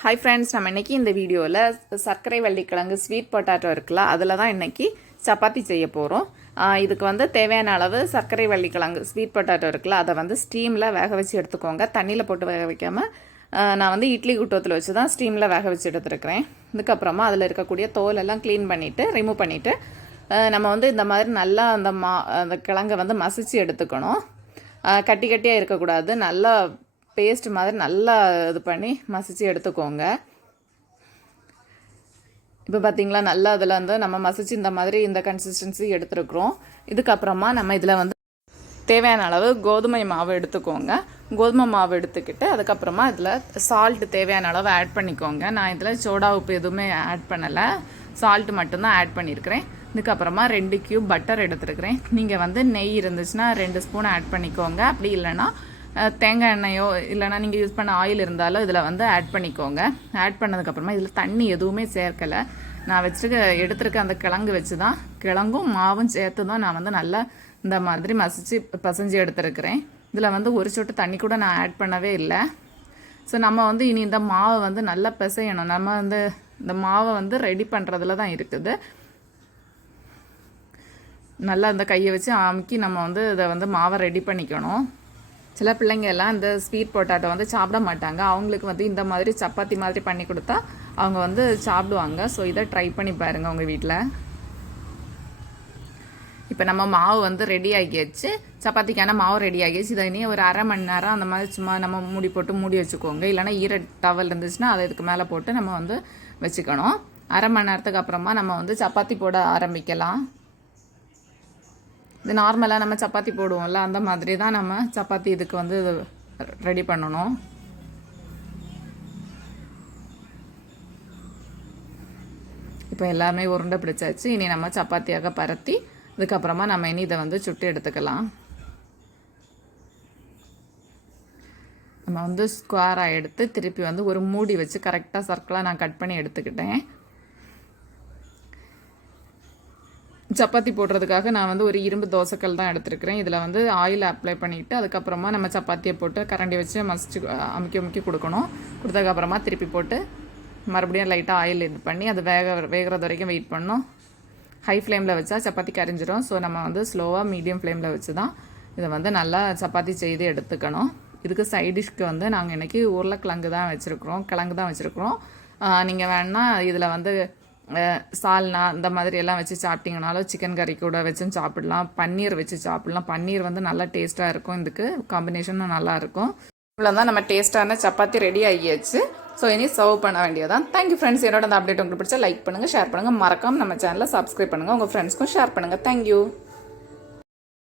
Hi friends நம்ம இன்றைக்கி இந்த வீடியோவில் சர்க்கரை வள்ளிக்கிழங்கு ஸ்வீட் பொட்டாட்டோ இருக்குல்ல அதில் தான் இன்றைக்கி சப்பாத்தி செய்ய போகிறோம் இதுக்கு வந்து தேவையான அளவு சர்க்கரை வள்ளிக்கிழங்கு ஸ்வீட் பொட்டாட்டோ இருக்குல்ல அதை வந்து ஸ்டீமில் வேக வச்சு எடுத்துக்கோங்க. தண்ணியில் போட்டு வேக வைக்காமல் நான் வந்து இட்லி குட்டத்தில் வச்சு தான் ஸ்டீமில் வேக வச்சு எடுத்துருக்கிறேன். இதுக்கப்புறமா அதில் இருக்கக்கூடிய தோல் எல்லாம் க்ளீன் பண்ணிவிட்டு ரிமூவ் பண்ணிவிட்டு நம்ம வந்து இந்த மாதிரி நல்லா அந்த மா அந்த கிழங்கை வந்து மசிச்சு எடுத்துக்கணும். கட்டி கட்டியாக இருக்கக்கூடாது நல்லா பேஸ்ட் மாதிரி நல்லா இது பண்ணி மசிச்சு எடுத்துக்கோங்க. இப்போ பார்த்தீங்களா நல்லா அதில் வந்து நம்ம மசிச்சு இந்த மாதிரி இந்த கன்சிஸ்டன்சி எடுத்துருக்குறோம். இதுக்கப்புறமா நம்ம இதில் வந்து தேவையான அளவு கோதுமை மாவு எடுத்துக்கோங்க. கோதுமை மாவு எடுத்துக்கிட்டு அதுக்கப்புறமா இதில் சால்ட் தேவையான அளவு ஆட் பண்ணிக்கோங்க. நான் இதில் சோடா உப்பு எதுவுமே ஆட் பண்ணலை. சால்ட் மட்டும்தான் ஆட் பண்ணியிருக்கிறேன் இதுக்கப்புறமா ரெண்டு கியூப் பட்டர் எடுத்துருக்கிறேன். நீங்கள் வந்து நெய் இருந்துச்சுன்னா ரெண்டு ஸ்பூன் ஆட் பண்ணிக்கோங்க. அப்படி இல்லைன்னா தேங்காய் எண்ணெயோ இல்லைன்னா நீங்கள் யூஸ் பண்ண ஆயில் இருந்தாலும் இதில் வந்து ஆட் பண்ணிக்கோங்க. ஆட் பண்ணதுக்கப்புறமா இதில் தண்ணி எதுவுமே சேர்க்கலை. நான் வச்சுருக்க எடுத்திருக்க அந்த கிழங்கு வச்சு தான் கிழங்கும் மாவும் சேர்த்து தான் நான் வந்து நல்லா இந்த மாதிரி மசிச்சு பசைஞ்சு எடுத்துருக்கிறேன். இதில் வந்து ஒரு சொட்டு தண்ணி கூட நான் ஆட் பண்ணவே இல்லை. ஸோ நம்ம வந்து இனி இந்த மாவை வந்து நல்லா பிசையணும். நம்ம வந்து இந்த மாவை வந்து ரெடி பண்ணுறதுல தான் இருக்குது. நல்லா இந்த கையை வச்சு அமுக்கி நம்ம வந்து இதை வந்து மாவை ரெடி பண்ணிக்கணும். சில பிள்ளைங்க எல்லாம் இந்த ஸ்வீட் பொட்டாட்டோ வந்து சாப்பிட மாட்டாங்க. அவங்களுக்கு வந்து இந்த மாதிரி சப்பாத்தி மாதிரி பண்ணி கொடுத்தா அவங்க வந்து சாப்பிடுவாங்க. ஸோ இதை ட்ரை பண்ணி பாருங்கள் உங்கள் வீட்டில் இப்போ நம்ம மாவு வந்து ரெடி ஆகியாச்சு. சப்பாத்திக்கான மாவு ரெடி ஆகியாச்சு. இதை இனி ஒரு அரை மணி நேரம் அந்த மாதிரி சும்மா நம்ம மூடி போட்டு மூடி வச்சுக்கோங்க. இல்லைன்னா ஈர டவல் இருந்துச்சுன்னா அதை இதுக்கு மேலே போட்டு நம்ம வந்து வச்சுக்கணும். அரை மணி நேரத்துக்கு அப்புறமா நம்ம வந்து சப்பாத்தி போட ஆரம்பிக்கலாம். இது நார்மலாக நம்ம சப்பாத்தி போடுவோம்ல அந்த மாதிரி தான் நம்ம சப்பாத்தி இதுக்கு வந்து ரெடி பண்ணணும். இப்போ எல்லாமே உருண்டை பிடிச்சாச்சு. இனி நம்ம சப்பாத்தியாக பரத்தி இதுக்கப்புறமா நம்ம இனி இதை வந்து சுட்டு எடுத்துக்கலாம். நம்ம வந்து ஸ்கொயராக எடுத்து திருப்பி வந்து ஒரு மூடி வச்சு கரெக்டாக சர்க்கிளாக நான் கட் பண்ணி எடுத்துக்கிட்டேன். சப்பாத்தி போடுறதுக்காக நான் வந்து ஒரு இரும்பு தோசைக்கல் தான் எடுத்துருக்கிறேன். இதில் வந்து ஆயில் அப்ளை பண்ணிவிட்டு அதுக்கப்புறமா நம்ம சப்பாத்தியை போட்டு கரண்டி வச்சு மசிச்சு அமுக்கி அமுக்கி கொடுக்கணும். கொடுத்ததுக்கப்புறமா திருப்பி போட்டு மறுபடியும் லைட்டாக ஆயில் இது பண்ணி அது வேக வேகிறது வரைக்கும் வெயிட் பண்ணணும். ஹை ஃப்ளேமில் வச்சா சப்பாத்தி கரைஞ்சிரும். ஸோ நம்ம வந்து ஸ்லோவாக மீடியம் ஃப்ளேமில் வச்சு தான் இதை வந்து நல்லா சப்பாத்தி செய்து எடுத்துக்கணும். இதுக்கு சைட் டிஷ்க்கு வந்து நாங்கள் இன்றைக்கி உருளைக்கிழங்கு தான் வச்சுருக்குறோம் கிழங்கு தான் வச்சுருக்குறோம். நீங்கள் வேணால் இதில் வந்து சால்னா இந்த மாதிரி எல்லாம் வச்சு சாப்பிட்டீங்கனாலும் சிக்கன் கறி கூட வச்சும் சாப்பிடலாம். பன்னீர் வச்சு சாப்பிடலாம். பன்னீர் வந்து நல்லா டேஸ்ட்டாக இருக்கும். இதுக்கு காம்பினேஷனும் நல்லா இருக்கும். இவ்வளோதான் நம்ம டேஸ்ட்டான சப்பாத்தி ரெடி ஆகியாச்சு. ஸோ இனி சர்வ் பண்ண வேண்டியதான் தேங்க்யூ ஃப்ரெண்ட்ஸ் என்னோட அந்த அப்டேட் உங்களுக்கு பிடிச்சா லைக் பண்ணுங்கள் ஷேர் பண்ணுங்கள் மறக்காம நம்ம சேனலை சப்ஸ்கிரைப் பண்ணுங்கள் உங்கள் ஃப்ரெண்ட்ஸ்க்கும் ஷேர் பண்ணுங்கள் தேங்க்யூ